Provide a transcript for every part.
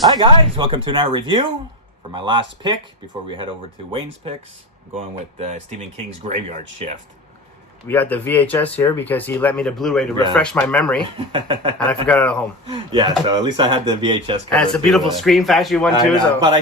Hi guys, welcome to another review. For my last pick, before we head over to Wayne's picks, I'm going with Stephen King's Graveyard Shift. We got the VHS here because he lent me the Blu-ray to refresh my memory, and I forgot it at home. Yeah, so at least I had the VHS cover. And it's a beautiful Scream Factory one too. So. But I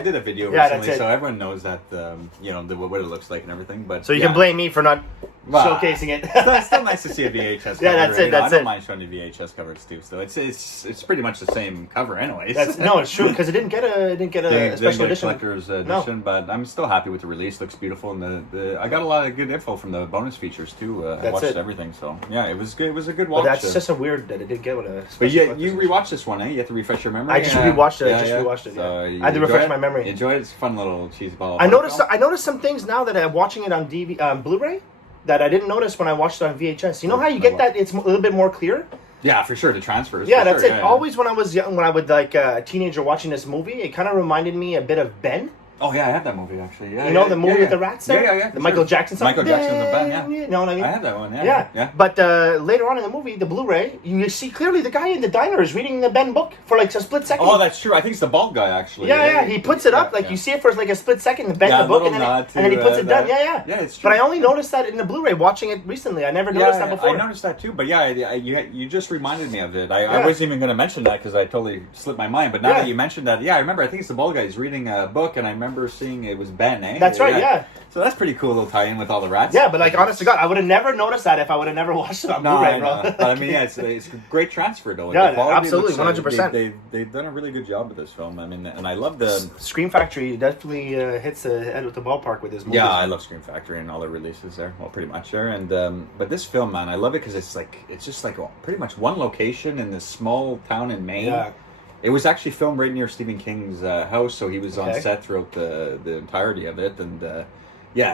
did a video recently, so everyone knows that what it looks like and everything. But so you can blame me for not showcasing it. It's still nice to see a VHS cover. Yeah, that's it. I don't mind showing the VHS covers too. So it's pretty much the same cover, anyways. No, it's true because it didn't get a special edition, collector's edition. No. But I'm still happy with the release. Looks beautiful, and I got a lot of good info from the bonus features too. I watched everything, so yeah, it was good. It was a good watch. But that's just a weird that it didn't get a. But yeah, you rewatched this one, eh? You have to refresh your memory. I just rewatched it. So I had to refresh my memory. You enjoyed it? It's a fun little cheese ball. I noticed some things now that I'm watching it on Blu-ray that I didn't notice when I watched it on VHS. You know how you get that it's a little bit more clear? Yeah, for sure. The transfers. Yeah, that's it. Yeah, always when I was young, when I would a teenager watching this movie, it kind of reminded me a bit of Ben. Oh yeah, I had that movie actually. Yeah, the movie with the rats there? Yeah. The Michael Jackson song. Michael Jackson and the band, yeah. You know what I mean? I had that one, yeah. But later on in the movie, the Blu-ray, you see clearly the guy in the diner is reading the Ben book for like a split second. Oh, that's true. I think it's the bald guy actually. Yeah. He puts it up, you see it for like a split second, the Ben the book, and then he puts it down. Yeah, it's true. But I only noticed that in the Blu-ray watching it recently. I never noticed that before. I noticed that too, but you just reminded me of it. I wasn't even going to mention that because I totally slipped my mind, but now that you mentioned that, I remember, I think it's the bald guy. He's reading a book, and I remember seeing it was Ben, eh? That's right, yeah. So that's pretty cool little tie-in with all the rats. Yeah, but honest to God, I would have never noticed that if I would have never watched it on Blu-ray, bro. But I mean, it's a great transfer, though. Yeah, absolutely, 100%. They've done a really good job with this film. I mean, and I love the... Scream Factory definitely hits the head with the ballpark with this movie. Yeah, I love Scream Factory and all the releases there. Well, pretty much there. And but this film, man, I love it because it's just pretty much one location in this small town in Maine. Yeah. It was actually filmed right near Stephen King's house, so he was on set throughout the entirety of it, and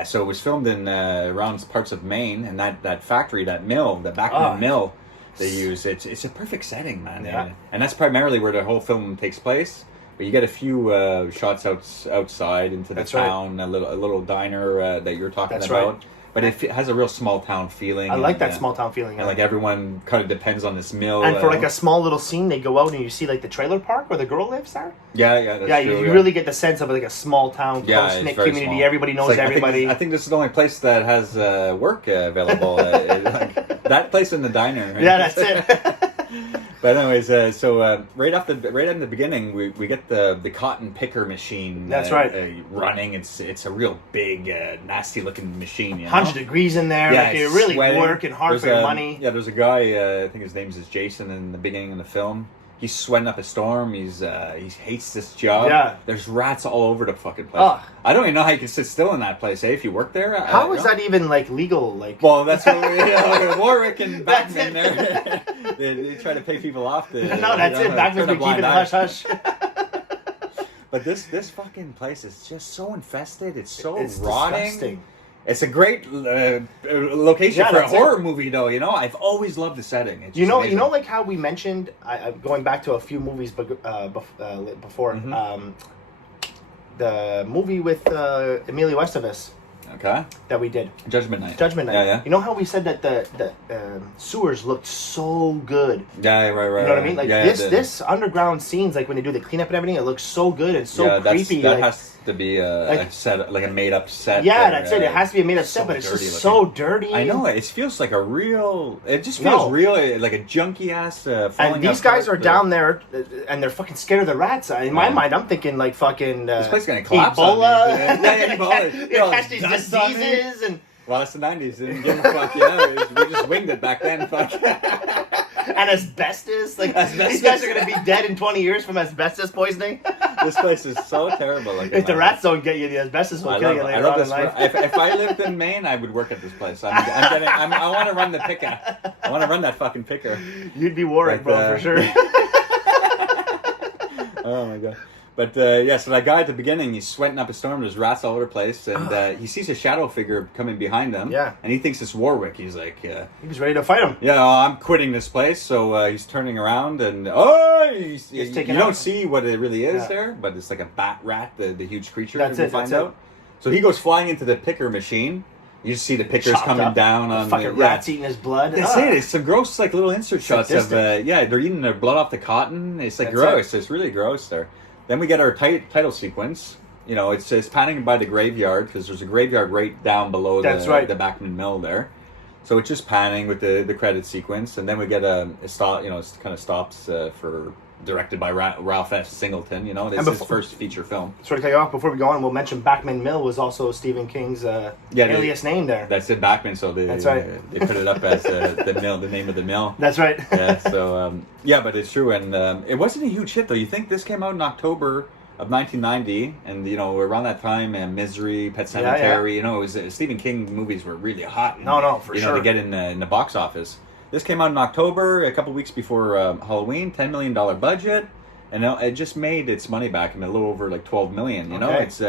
so it was filmed in around parts of Maine, and that factory, that mill, the Backman mill they use, it's a perfect setting, man. Yeah. And that's primarily where the whole film takes place. But you get a few shots outside into the town, a little diner that you're talking about. Right. But it has a real small town feeling. I like that small town feeling. And everyone kind of depends on this mill. And for a small little scene, they go out and you see the trailer park where the girl lives there. Yeah, that's true. You really get the sense of a small town, close-knit community. Small. Everybody knows everybody. I think this is the only place that has work available. That place in the diner. Right? Yeah, that's it. But anyways, right in the beginning, we get the cotton picker machine. That's right. Running. It's a real big, nasty looking machine. 100 degrees in there. Yeah, you're really working hard for your money. Yeah, there's a guy. I think his name is Jason in the beginning of the film. He's sweating up a storm. He hates this job. Yeah. There's rats all over the fucking place. Oh. I don't even know how you can sit still in that place, if you work there. How is that even legal? Well, that's what Warwick and Batman there. they try to pay people off. No, that's it. Batman's been keeping it hush hush. But this fucking place is just so infested. It's rotting. Disgusting. It's a great location for a horror movie, though. I've always loved the setting. It's amazing. How we mentioned, going back to a few movies before, the movie with Emilio Estevez. Okay. That we did. Judgment Night. Yeah. You know how we said that the sewers looked so good? Yeah, right. You know what I mean? This underground scenes, when they do the cleanup and everything, it looks so good and so creepy. That has to be a set, a made up set. Yeah, that's it. It has to be a made up set, but it's just so dirty. I know it. It feels like a real. It just feels real, like a junky ass. And these guys are down there, and they're fucking scared of the rats. In my mind, I'm thinking fucking this place is gonna collapse. Ebola. Ebola. Catch these diseases and. Well, it's the 90s. They didn't give a fuck. We just winged it back then. Fuck. And asbestos. These guys are going to be dead in 20 years from asbestos poisoning. This place is so terrible. If the rats don't get you, the asbestos will kill you later on in life. If I lived in Maine, I would work at this place. I want to run the picker. I want to run that fucking picker. You'd be Warwick, bro, for sure. Oh, my God. But so that guy at the beginning, he's sweating up a storm. There's rats all over the place, and he sees a shadow figure coming behind him. Yeah, and he thinks it's Warwick. He's like, he was ready to fight him. Yeah, I'm quitting this place. So he's turning around, and you don't see what it really is there, but it's like a bat rat, the huge creature. That's it. So he goes flying into the picker machine. You just see the pickers Chopped coming up. down on fucking rats eating his blood. That's it. It's some gross, like little insert shots of Sadistic. they're eating their blood off the cotton. It's like That's gross. It's really gross there. Then we get our title sequence. You know, it's panning by the graveyard because there's a graveyard right down below the Backman Mill there. So it's just panning with the credit sequence, and then we get a stop. You know, it kind of stops for directed by Ralph F. Singleton. You know, it's his first feature film. Sorry to cut you off. Before we go on, we'll mention Backman Mill was also Stephen King's alias name there. That's it, Backman. So that's right. They put it up as the mill, the name of the mill. That's right. Yeah. So but it's true, and it wasn't a huge hit though. You think this came out in October of 1990, and you know around that time, Misery, Pet Sematary, you know, it was Stephen King movies were really hot. And, for sure. To get in the box office. This came out in October, a couple weeks before Halloween. $10 million budget, and it just made its money back. I mean, a little over like $12 million. You know, it's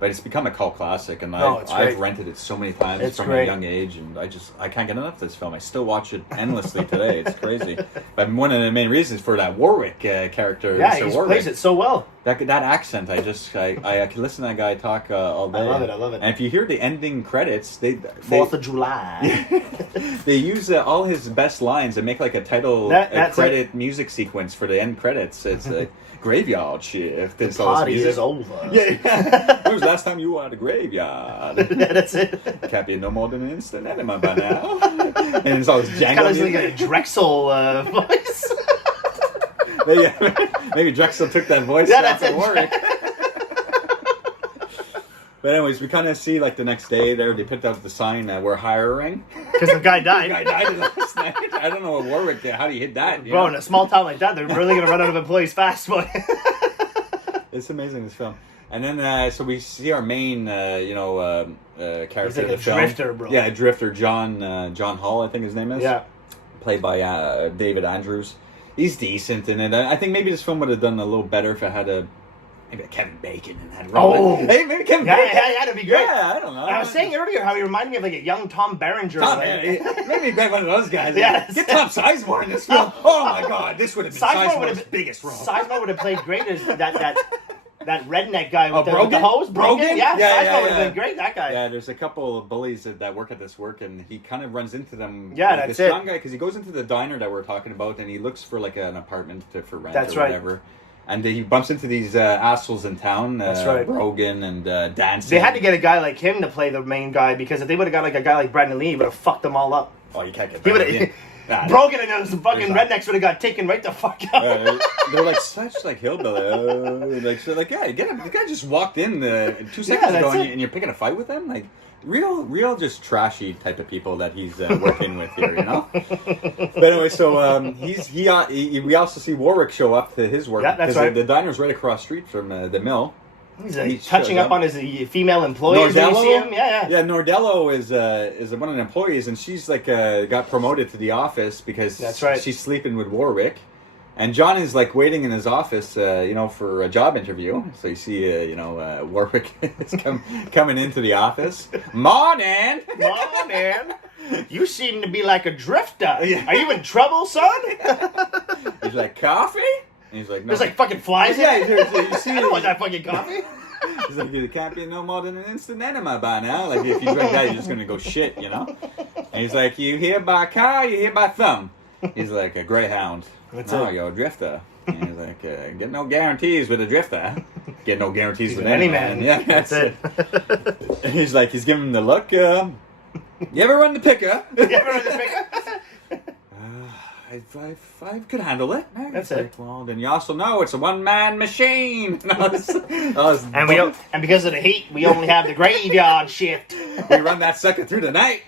but it's become a cult classic, and I've rented it so many times from a young age, and I can't get enough of this film. I still watch it endlessly today. It's crazy. But one of the main reasons for that Warwick character. Yeah, he plays it so well. That accent, I could listen to that guy talk all day. I love it. And if you hear the ending credits, 4th of July. They use all his best lines and make like a title credit music sequence for the end credits. It's a graveyard shift. The party is over. Yeah. When was the last time you were at a graveyard? Yeah, that's it. Can't be no more than an instant enema by now. And it's all this Django. It's kind of like a Drexel voice. Maybe Drexel took that voice off at Warwick. But anyways, we kind of see like the next day there, they picked up the sign that we're hiring. Because the guy died. The guy died last night. I don't know what Warwick did. How do you hit that? Bro, in a small town like that, they're really going to run out of employees fast. But it's amazing, this film. And then, so we see our main, character He's like of the a film. drifter, bro. Yeah, a drifter, John Hall, I think his name is. Yeah. Played by David Andrews. He's decent in it. I think maybe this film would have done a little better if it had maybe a Kevin Bacon in that role. Oh, hey, maybe Kevin Bacon. Yeah, that'd be great. Yeah, I don't know. I was saying earlier how he reminded me of like a young Tom Berenger. Maybe grab one of those guys. Yeah, get Tom Sizemore in this film. Oh my God, this would have been Sizemore's biggest role. Sizemore would have played great as that redneck guy with the hose. Brogan? Yeah, Sizemore would have been great, that guy. Yeah, there's a couple of bullies that work at this work, and he kind of runs into them. Yeah, that's this young guy, because he goes into the diner that we're talking about, and he looks for like an apartment for rent or whatever. And he bumps into these assholes in town. That's right. Brogan and Danson. They had to get a guy like him to play the main guy, because if they would have got like a guy like Brandon Lee, he would have fucked them all up. Oh, you can't get Brandon Lee. Brogan and those fucking rednecks would have got taken right the fuck out. They're like such like hillbilly. Get him. The guy just walked in 2 seconds ago, and you're picking a fight with him. Like real, just trashy type of people that he's working with here, you know. But anyway, so we also see Warwick show up to his work. Yeah, that's right. The diner's right across the street from the mill. He's touching up on his female employees. Nordello? You see him? Yeah, Nordello is one of the employees, and she's like got promoted to the office because she's sleeping with Warwick. And John is like waiting in his office, for a job interview. So you see, Warwick is coming into the office. Morning! You seem to be like a drifter. Are you in trouble, son? He's like, coffee? And he's like, no. There's like fucking flies in it. You see, I don't want that fucking coffee. He's like, you can't be no more than an instant enema by now. Like, if you drink that, you're just going to go shit, you know? And he's like, you here by car, you here by thumb? He's like, a greyhound. No, you're a drifter. And he's like, get no guarantees with a drifter. Get no guarantees with any man. Yeah, that's it. And he's like, he's giving him the look. You ever run the picker? I could handle it. That's it. Well, then you also know it's a one-man machine. And because of the heat, we only have the graveyard shift. We run that sucker through the night.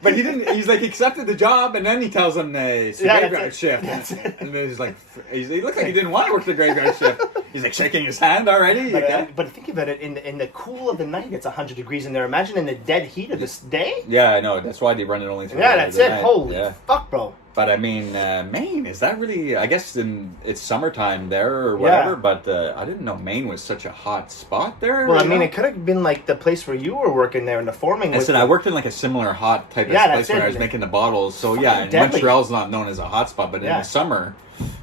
But he didn't. He's like, he accepted the job, and then he tells him it's the graveyard shift. And then he's like, he looked like he didn't want to work the graveyard shift. He's like shaking his hand already. But think about it, in the cool of the night, it's 100 degrees in there. Imagine in the dead heat of this day. Yeah, I know. That's why they run it only through. Yeah, that's it. night. Holy fuck, bro. But I mean, Maine, is that really? I guess it's summertime there or whatever. Yeah. But I didn't know Maine was such a hot spot there. Well, I mean, it could have been like the place where you were working there in the forming. I worked in like a similar hot type of place where I was making the bottles. So Montreal's not known as a hot spot, but in the summer,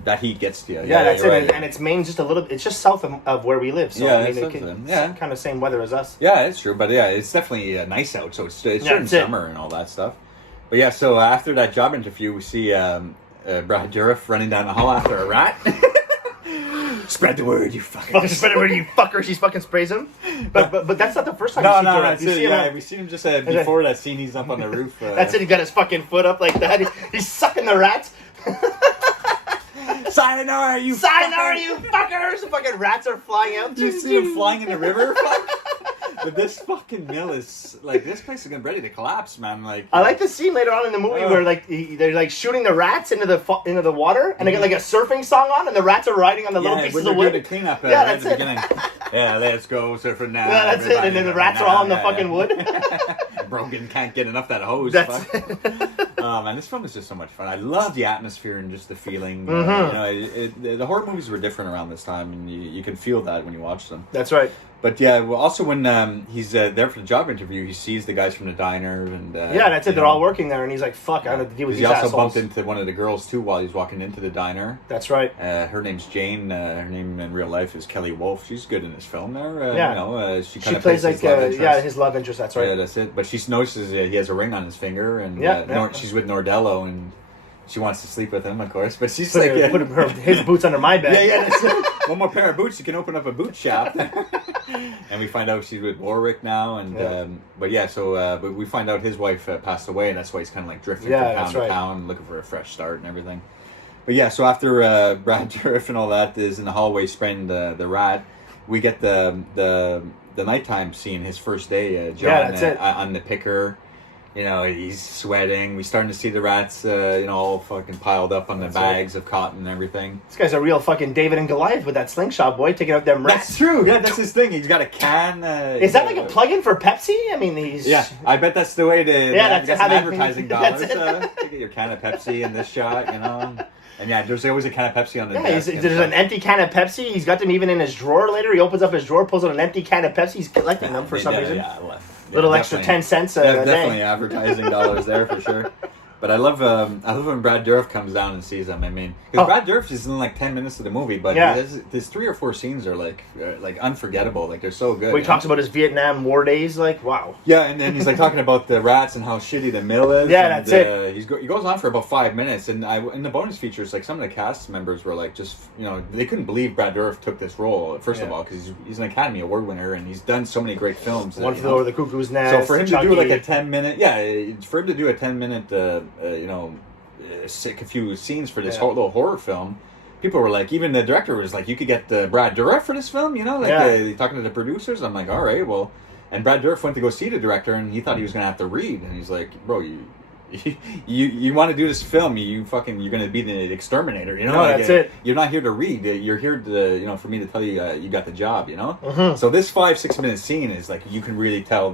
that heat gets to you. Yeah, that's it. Right. And it's Maine's just a little. It's just south of where we live. So I mean, it's kind of same weather as us. Yeah, it's true. But yeah, it's definitely nice out. So it's during summer and all that stuff. But yeah, so after that job interview, we see Brad Dourif running down the hall after a rat. Spread the word, you fuckers. Spread the word, you fuckers. She fucking sprays him. But that's not the first time we see him. We see him just before that scene. He's up on the roof. That's it. He got his fucking foot up like that. He's sucking the rats. Sayonara, you fuckers! The fucking rats are flying out. Do you see them flying in the river? But this fucking mill is like, this place is ready to collapse, man. Like, I like the scene later on in the movie where like they're like shooting the rats into the water, and they get like a surfing song on, and the rats are riding on the little pieces of wood. To clean up, that's it. Yeah, let's go surfing now. Yeah, that's it. And then the rats are all on the fucking wood. Brogan can't get enough of that hose. Man, this film is just so much fun. I love the atmosphere and just the feeling. The horror movies were different around this time, and you can feel that when you watch them. That's right. But yeah, well, also when he's there for the job interview, he sees the guys from the diner, and that's it. They're all working there, and he's like, "Fuck, I have to deal with these assholes." He also bumped into one of the girls too while he's walking into the diner. That's right. Her name's Jane. Her name in real life is Kelly Wolfe. She's good in this film. There, she plays like his love interest. That's right. Yeah, that's it. But she notices he has a ring on his finger, and she's with Nordello, and she wants to sleep with him, of course. But she's put his boots under my bed. Yeah, that's it. One more pair of boots, you can open up a boot shop. And we find out she's with Warwick now, and but we find out his wife passed away, and that's why he's kind of like drifting from town to town, looking for a fresh start and everything. But yeah, so after Brad Dourif and all that is in the hallway spraying the rat, we get the nighttime scene, his first day, John on the picker. He's sweating. We're starting to see the rats, all fucking piled up on the bags of cotton and everything. This guy's a real fucking David and Goliath with that slingshot, boy, taking out them rats. That's true. Yeah, that's his thing. He's got a can. Is that like a plug-in for Pepsi? I mean, he's... Yeah, I bet that's the way to get some advertising dollars. To get your can of Pepsi in this shot, And yeah, there's always a can of Pepsi on the desk. There's an empty can of Pepsi. He's got them even in his drawer later. He opens up his drawer, pulls out an empty can of Pepsi. He's collecting them for some reason. Little extra 10 cents a day. Definitely advertising dollars there for sure. But I love when Brad Dourif comes down and sees them. I mean, because Brad Dourif is in like 10 minutes of the movie, but his 3 or 4 scenes are like unforgettable. Like, they're so good. Well, he talks about his Vietnam War days, like, wow. Yeah, and then he's like talking about the rats and how shitty the mill is. Yeah, that's it. He goes on for about 5 minutes, and in the bonus features, like, some of the cast members were like, just, they couldn't believe Brad Dourif took this role, first of all, because he's an Academy Award winner, and he's done so many great films. One Flew Over the Cuckoo's Nest. So for him to do like a 10-minute, a few scenes for this little horror film, people were like, even the director was like, you could get Brad Dourif for this film, talking to the producers. I'm like, all right, well, and Brad Dourif went to go see the director, and he thought he was gonna have to read, and he's like, bro, you want to do this film, you're gonna be the exterminator, that's it. You're not here to read, you're here to for me to tell you you got the job, So this 5-6 minute scene is like, you can really tell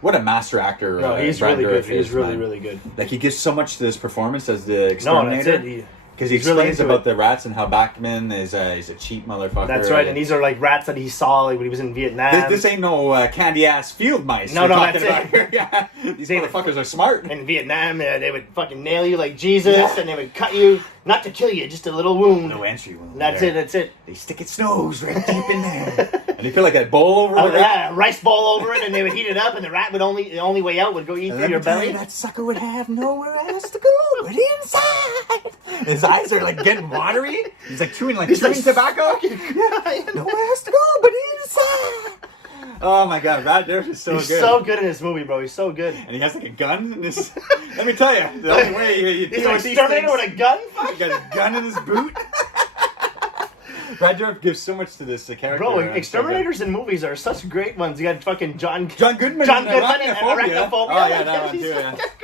what a master actor. No, he's really good. He's really good. Like, he gives so much to this performance as the exterminator. No, that's it. Because he explains really about the rats and how Bachman is he's a cheap motherfucker. That's right, and these are like rats that he saw when he was in Vietnam. This ain't no candy ass field mice. No, that's it. Yeah, these motherfuckers are smart. In Vietnam, they would fucking nail you like Jesus, and they would cut you, not to kill you, just a little wound. No entry wound. That's it. They stick its nose right deep in there, and they put like a bowl over it. Yeah, a rice bowl over it, and they would heat it up, and the rat would the only way out would go eat through your belly. That sucker would have nowhere else to go but inside. His eyes are like getting watery. He's like chewing tobacco. Nowhere else to go but inside. Oh my god, Brad Dourif is so good. He's so good in this movie, bro. He's so good. And he has like a gun in his... Let me tell you, the only way he's like exterminator with a gun? He got a gun in his boot. Brad Dourif gives so much to this character. Bro, exterminators in movies are such great ones. You got fucking John Goodman and Arachnophobia. Oh yeah, that one too.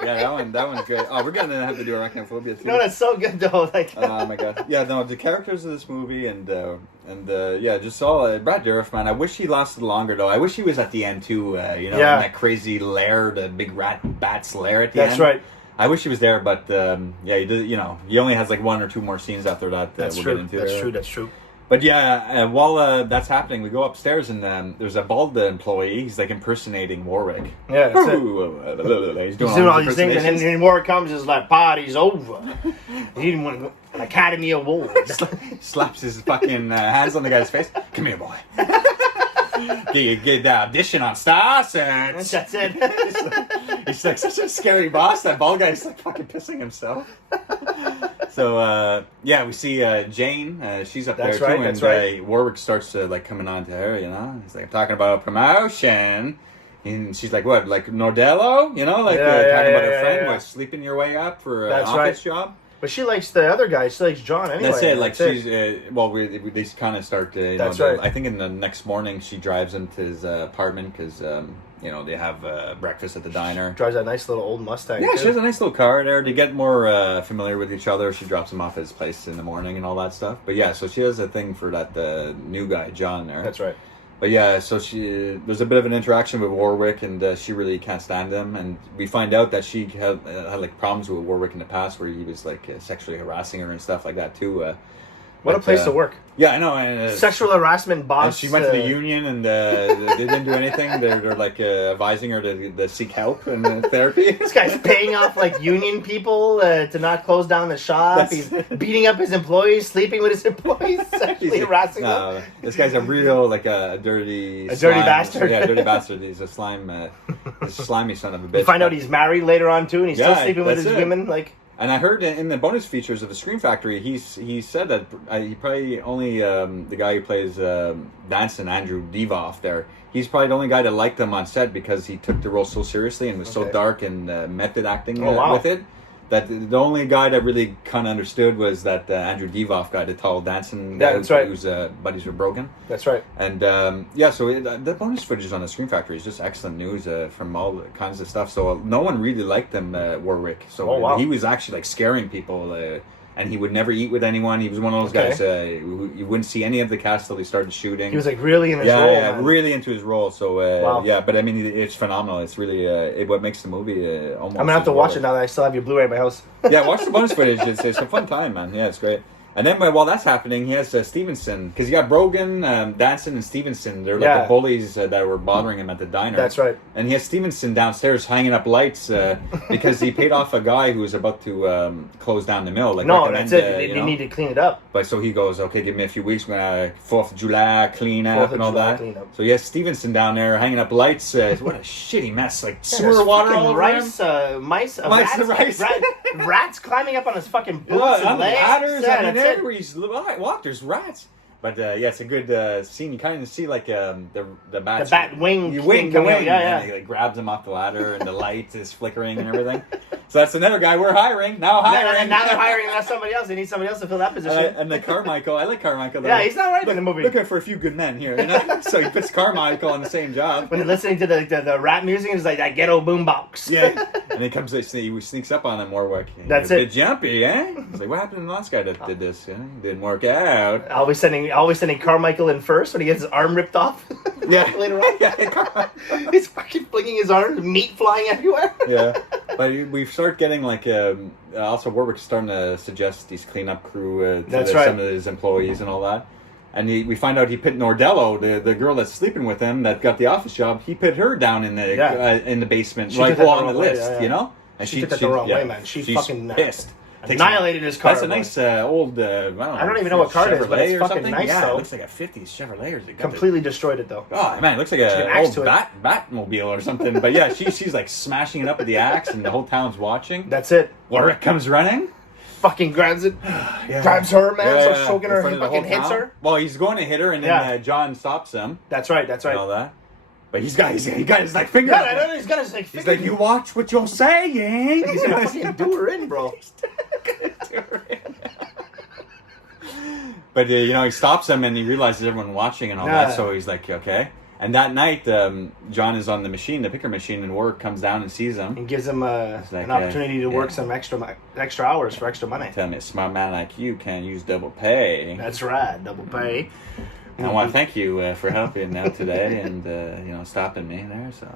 Yeah, that one's good. Oh, we're gonna have to do Arachnophobia too. No, that's so good though. Like, oh my god. Yeah, no, the characters of this movie and just all Brad Dourif, man. I wish he lasted longer though. I wish he was at the end too. In that crazy lair, the big bat's lair at the end. That's right. I wish he was there, but yeah, he did. You know, he only has like 1 or 2 more scenes after that. That's we'll true. Get into That's there. true. That's true. But yeah, while that's happening, we go upstairs and there's a bald employee. He's like impersonating Warwick. Yeah, that's it. He's doing all these things, and then Warwick comes and is like, "Party's over." He didn't want to go an Academy Award. Slaps his fucking hands on the guy's face. Come here, boy. Get the audition on Stars, and that's it. He's like such a scary boss. That bald guy's like fucking pissing himself. So yeah, we see Jane. She's up that's there right, too, that's and right. Warwick starts like coming on to her. You know, he's like, "I'm talking about a promotion," and she's like, "What? Like Nordello? You know, like talking about her friend, what, sleeping your way up for an office job." But she likes the other guy. She likes John anyway. That's it. Like she's well, they kind of start. That's right. I think in the next morning she drives into his apartment because you know they have breakfast at the diner. She drives that nice little old Mustang. Yeah, too. she has a nice little car there. To get more familiar with each other, she drops him off at his place in the morning and all that stuff. But yeah, so she has a thing for that new guy John there. That's right. But yeah, so there's a bit of an interaction with Warwick, and she really can't stand him. And we find out that she had like problems with Warwick in the past, where he was like sexually harassing her and stuff like that too. What a place to work. Yeah, I know. And, sexual harassment boss. And she went to the union, and they didn't do anything. They're like advising her to seek help and therapy. This guy's paying off like union people to not close down the shop. He's beating up his employees, sleeping with his employees, sexually harassing them. This guy's a real like a dirty bastard. Yeah, dirty bastard. He's a slimy son of a bitch. You find out he's married later on too, and he's still sleeping with his women. Like. And I heard in the bonus features of the Scream Factory, he said that he probably only the guy who plays Danson, Andrew Devoff there, he's probably the only guy that liked him on set because he took the role so seriously and was so dark and method acting with it. That the only guy that really kind of understood was that Andrew Devoff guy, the tall dancing guy whose buddies were broken. That's right. And yeah, so the bonus footage on the Scream Factory is just excellent news from all kinds of stuff. So no one really liked him, Warwick. So he was actually like scaring people. And he would never eat with anyone. He was one of those guys. You wouldn't see any of the cast till he started shooting. He was like really in his role. Yeah, really into his role. So yeah, but I mean, it's phenomenal. It's really what makes the movie almost. I'm gonna have to watch it now that I still have your Blu-ray in my house. Yeah, watch the bonus footage. It's a fun time, man. Yeah, it's great. And then while that's happening, he has Stevenson, because you got Brogan, Danson, and Stevenson. They're like the bullies that were bothering him at the diner. That's right. And he has Stevenson downstairs hanging up lights because he paid off a guy who was about to close down the mill. Like, no, that's it. They need to clean it up. But so he goes, okay, give me a few weeks. We're going to 4th of July, clean up and all that. So he has Stevenson down there hanging up lights. What a shitty mess. Like sewer water all over rice, him. Mice, Rice. Rats climbing up on his fucking boots and legs. Ladders. I mean, everywhere he's walked, there's rats. But yeah, it's a good scene. You kind of see like the bat wing. You wing the wing. Yeah. And he like, grabs him off the ladder, and the light is flickering and everything. So that's another guy we're hiring now. Now they're hiring somebody else. They need somebody else to fill that position. And the Carmichael, I like Carmichael. Yeah, he's not right in the movie. Looking for a few good men here. You know? So he puts Carmichael on the same job. When they're listening to the rap music, it's like that ghetto boombox. Yeah. And he comes, he sneaks up on him, Warwick. That's it. A bit jumpy, eh? He's like, what happened to the last guy that did this? Didn't work out. Always sending Carmichael in first when he gets his arm ripped off. Yeah. Later on. Yeah. He's fucking flinging his arms, meat flying everywhere. Yeah. But we start getting like also Warwick's starting to suggest these cleanup crew to some of his employees and all that. And we find out he put Nordello, the girl that's sleeping with him that got the office job, he put her down in the basement, she like on the list, you know? And she took that the wrong way, man. She's fucking pissed. Annihilated his car. That's a nice old, I don't even know what car it is, but it's fucking something. nice, though. though. It looks like a 50s Chevrolet. Completely destroyed it, though. Oh, man, it looks like an old Batmobile or something. But yeah, she's like smashing it up with the axe, and the whole town's watching. That's it. Warwick comes running. Fucking grabs it. Grabs her, man. Starts choking her. He fucking hits her. Well, he's going to hit her, and then John stops him. That's right. And all that. But he got his like finger. Yeah, I know. He's got his like finger. He's like, you watch what you're saying. He's gonna fucking do her in, bro. But he stops him and he realizes everyone watching and all that. So he's like, okay. And that night, John is on the picker machine, and Warwick comes down and sees him and gives him an opportunity to work some extra hours for extra money. Tell me, a smart man like you can't use double pay. That's right, double pay. I want to thank you for helping out today and stopping me there. So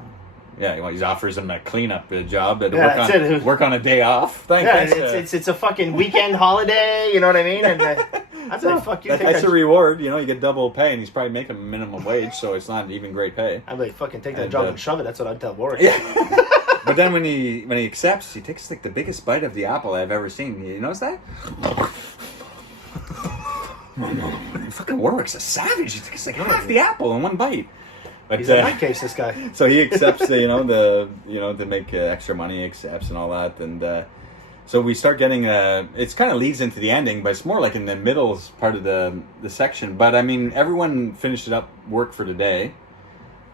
Yeah, he offers him a cleanup job to work on a day off. It's a fucking weekend holiday. You know what I mean? And that's like, fuck you. That's a reward. You get double pay, and he's probably making minimum wage, so it's not even great pay. I'd like, fucking take that job and shove it. That's what I'd tell Warwick. Yeah. But then when he accepts, he takes like the biggest bite of the apple I've ever seen. You notice that? Fucking Warwick's a savage. He takes like half the apple in one bite. But, he's a nutcase, this guy. So he accepts, to make extra money, accepts and all that, and so we start getting. It kind of leads into the ending, but it's more like in the middle part of the section. But I mean, everyone finished up work for the day.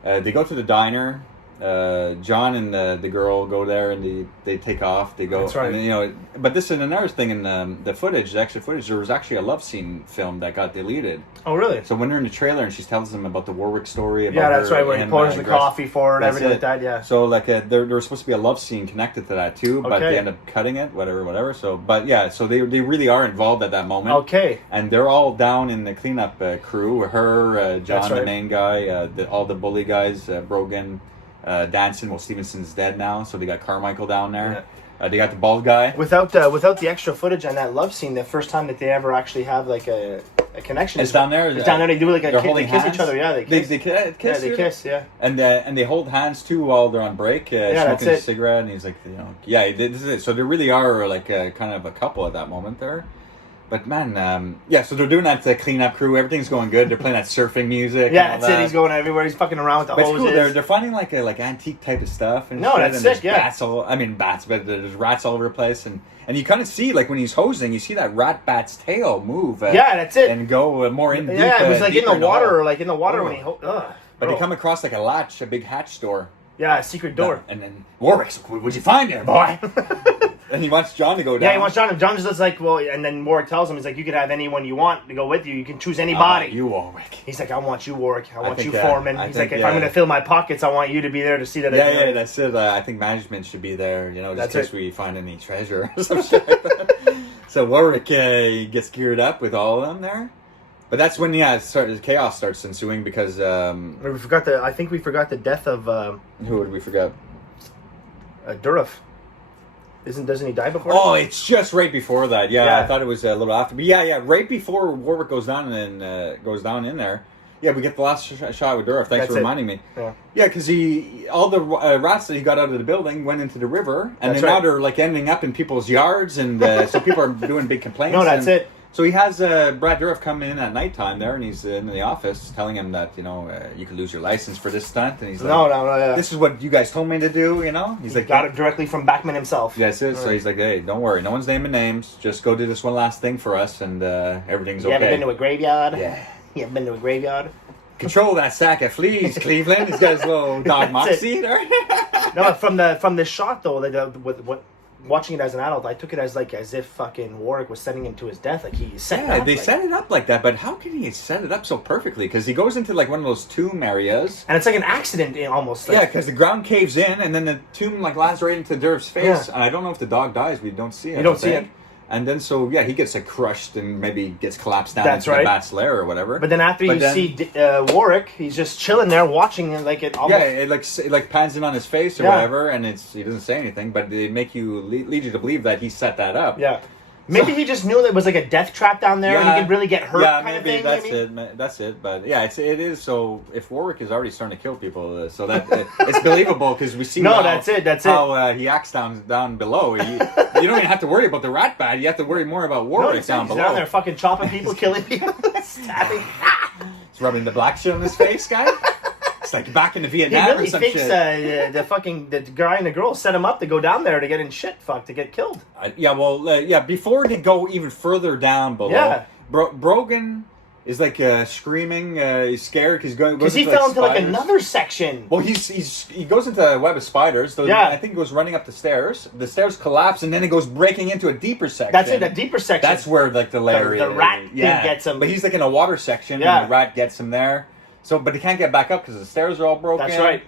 They go to the diner. John and the girl go there, and they take off. They go. That's right. And, but this is another thing in the footage, the extra footage. There was actually a love scene film that got deleted. Oh, really? So when they're in the trailer and she tells them about the Warwick story, about that's right. Where he pours the coffee for her and everything like that. Yeah. So like there was supposed to be a love scene connected to that too, but they end up cutting it. Whatever. So so they really are involved at that moment. Okay. And they're all down in the cleanup crew. Her, John, the main guy, all the bully guys, Brogan. Danson. Well, Stevenson's dead now, so they got Carmichael down there. Yeah. They got the bald guy. Without the extra footage on that love scene, the first time that they ever actually have like a connection. It's down there. It's down there. They do like a kiss. They kiss each other. Yeah, they kiss. They kiss. Yeah, they kiss. Yeah. And they hold hands too while they're on break, smoking a cigarette. And he's like, this is it. So they really are like kind of a couple at that moment there. But man, so they're doing that cleanup crew. Everything's going good. They're playing that surfing music. Yeah, that's it. He's going everywhere. He's fucking around with the hoses. Cool. They're finding like antique type of stuff. And that's sick. Yeah. Bats, but there's rats all over the place, and you kind of see like when he's hosing, you see that rat bat's tail move. That's it. And go more in. Yeah, it was like in the water, when he. But they come across like a big hatch door. Yeah, a secret door. And then Warwick, what'd you find there, boy? And he wants John to go down. Yeah, he wants John. John just looks like, and then Warwick tells him, he's like, you can have anyone you want to go with you. You can choose anybody. You, Warwick. He's like, I want you, Warwick. I want you, Foreman. He's like, if I'm going to fill my pockets, I want you to be there to see that. Yeah, that's it. I think management should be there, just in case we find any treasure or some shit like that. So Warwick gets geared up with all of them there. But that's when, chaos starts ensuing because... I think we forgot the death of... who did we forget? Durif. Doesn't he die before? Oh, it's just right before that. Yeah, I thought it was a little after. But right before Warwick goes down in there. Yeah, we get the last shot with Durif. Thanks for reminding me. Yeah, because all the rats that he got out of the building went into the river, and now they're like ending up in people's yards, and so people are doing big complaints. No, that's it. So he has Brad Dourif come in at nighttime there, and he's in the office telling him that you could lose your license for this stunt, and he's like, no, this is what you guys told me to do, He's like, got it directly from Bachman himself. That's it. So he's like, hey, don't worry, no one's naming names. Just go do this one last thing for us, and everything's okay. You ever been to a graveyard? Yeah. You ever been to a graveyard? Control that sack of fleas, Cleveland. He's got his little dog Moxie there. No, from the shot though, watching it as an adult, I took it as if fucking Warwick was sending him to his death. Like he set it up. They set it up like that, but how can he set it up so perfectly? Because he goes into like one of those tomb areas, and it's like an accident almost. Yeah, because the ground caves in, and then the tomb lands right into Durf's face. Yeah. And I don't know if the dog dies. We don't see it. You don't see it. And then he gets crushed and maybe gets collapsed down into the bat's lair or whatever. But then after you see Warwick, he's just chilling there watching it like it almost... Yeah, it like pans in on his face or whatever, and he doesn't say anything, but they make you lead you to believe that he set that up. Yeah. Maybe he just knew there was like a death trap down there and he could really get hurt kind of thing. That's it. But yeah, it is. So if Warwick is already starting to kill people, so that it's believable because we see how he acts down below. You don't even have to worry about the rat bat. You have to worry more about Warwick down below. He's down there fucking chopping people, killing people, stabbing. He's rubbing the black shit on his face, guy. It's like back in the Vietnam or some shit. He really thinks the guy and the girl set him up to go down there to get in shit, to get killed. Before they go even further down below, Brogan is like screaming, he's scared because he fell into like another section. Well, he goes into a web of spiders. I think he goes running up the stairs. The stairs collapse, and then it goes breaking into a deeper section. That's it, a deeper section. That's where like the lair the rat thing gets him. But he's like in a water section, and the rat gets him there. So, but he can't get back up because the stairs are all broken. That's right.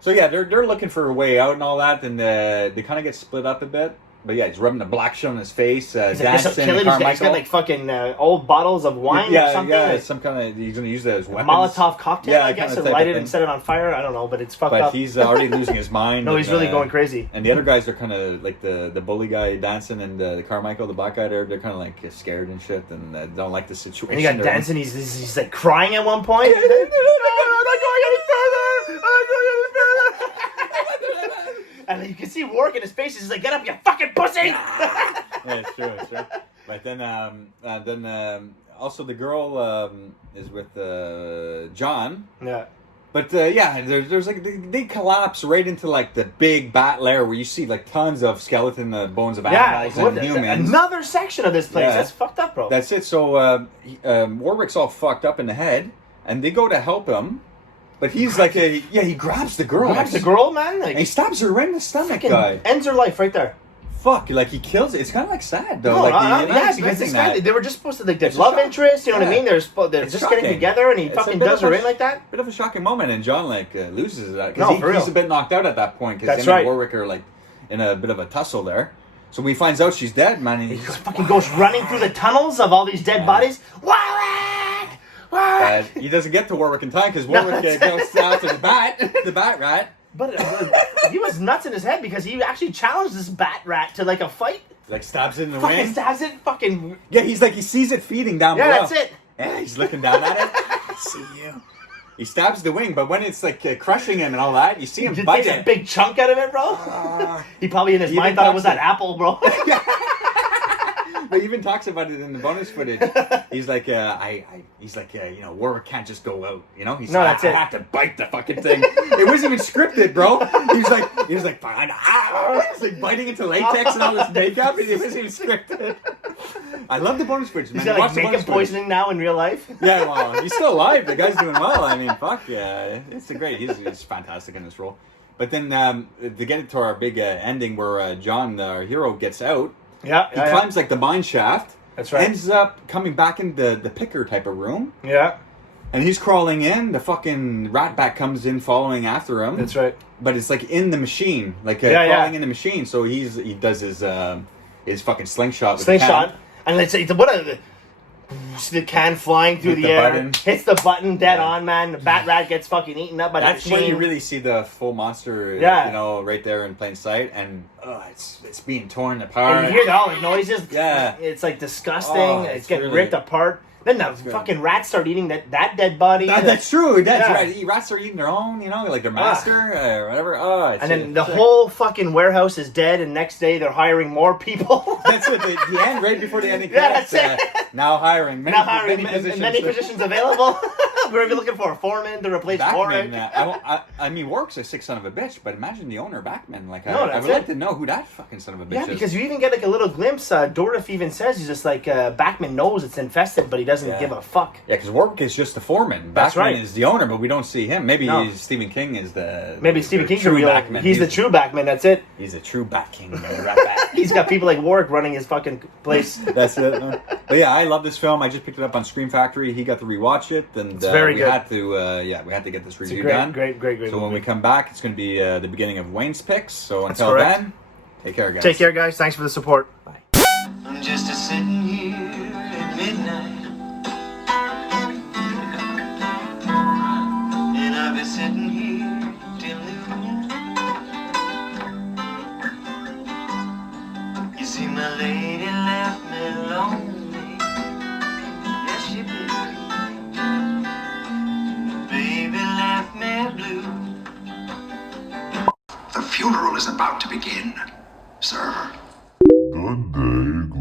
So yeah, they're looking for a way out and all that, and they kind of get split up a bit. But yeah, he's rubbing the black shit on his face. He's dancing. like, he's got like fucking old bottles of wine or something. Yeah, like, some kind of. He's gonna use that as weapons. Molotov cocktail, I guess, and light it thing. and set it on fire. I don't know, but it's fucked up. But he's already losing his mind. No, he's really going crazy. And the other guys are kind of like the bully guy dancing, and the Carmichael, the black guy, they're kind of like scared and shit, and don't like the situation. And you got dancing. He's like crying at one point. I'm not going any further. I'm not going any further. And you can see Warwick in his face. He's like, "Get up, you fucking pussy!" Yeah, it's true. But then also the girl is with John. Yeah. But there's like they collapse right into like the big bat lair where you see like tons of skeleton bones of animals and humans. Another section of this place. Yeah. That's fucked up, bro. That's it. So Warwick's all fucked up in the head, and they go to help him. But he's like he grabs the girl. Grabs the girl, man? Like, and he stabs her right in the stomach, guy. Ends her life right there. Fuck, like he kills it. It's kind of like sad, though. Because this guy, they were just supposed to, like, the love interest, you know what I mean? They're just shocking. Getting together, and he fucking does her in like that. Bit of a shocking moment, and John, like, loses that. Because he's a bit knocked out at that point, because him and Warwick are, like, in a bit of a tussle there. So when he finds out she's dead, man, he fucking goes running through the tunnels of all these dead bodies. He doesn't get to Warwick in time because Warwick goes out to the bat rat. But he was nuts in his head because he actually challenged this bat rat to like a fight. Like stabs it in the wing. Stabs it, fucking. Yeah, he's like he sees it feeding down below. Yeah, that's it. Yeah, he's looking down at it. I see you. He stabs the wing, but when it's like crushing him and all that, you see him budge a big chunk out of it, bro. He probably in his mind thought it was that apple, bro. But he even talks about it in the bonus footage. He's like, Warwick can't just go out. You know, he's like, I have to bite the fucking thing. It wasn't even scripted, bro. He was like, fine. He's like biting into latex and all this makeup. It wasn't even scripted. I love the bonus footage, man. He's got like makeup poisoning now in real life. Yeah, well, he's still alive. The guy's doing well. I mean, fuck yeah, it's great. He's fantastic in this role. But then to get into our big ending where John, our hero, gets out. Yeah, he climbs like the mine shaft. That's right. Ends up coming back in the picker type of room. Yeah. And he's crawling in. The fucking ratbat comes in following after him. That's right. But it's like in the machine, like crawling in the machine. So he does his fucking slingshot. And let's say the can flying through the air, button. Hits the button dead on, man. The bat rat gets fucking eaten up by the machine. That's when you really see the full monster, right there in plain sight, and it's being torn apart. And you hear all the noises. Yeah, it's like disgusting. It's getting ripped apart. Then the fucking rats start eating that dead body. That's true. That's right. Rats are eating their own, like their master or whatever. And then the whole fucking warehouse is dead, and next day they're hiring more people. That's what the end, right before the ending. Yeah, that's it. Now hiring. Many positions available. We're looking for a foreman to replace Warwick. I mean, Warwick's a sick son of a bitch, but imagine the owner, Backman. Like, I would like to know who that fucking son of a bitch is. Yeah, because you even get like a little glimpse. Dorif even says he's just like, Backman knows it's infested, but he doesn't give a fuck. Yeah, because Warwick is just the foreman. That's Backman is the owner, but we don't see him. Maybe Stephen King is Stephen King's the real Backman. He's the true Backman. That's it. He's a true Bat King. He's got people like Warwick running his fucking place. That's it. But yeah, I love this film. I just picked it up on Scream Factory. He got to rewatch it, and it's very good. We had to get this review done. Great. So when we come back, it's going to be the beginning of Wayne's Picks. So until then, take care, guys. Take care, guys. Thanks for the support. Bye. I'm just sitting here at midnight, and I've been sitting here till noon. You see, my lady left me lonely. Yes, she did. Baby left me blue. The funeral is about to begin, sir. Good day,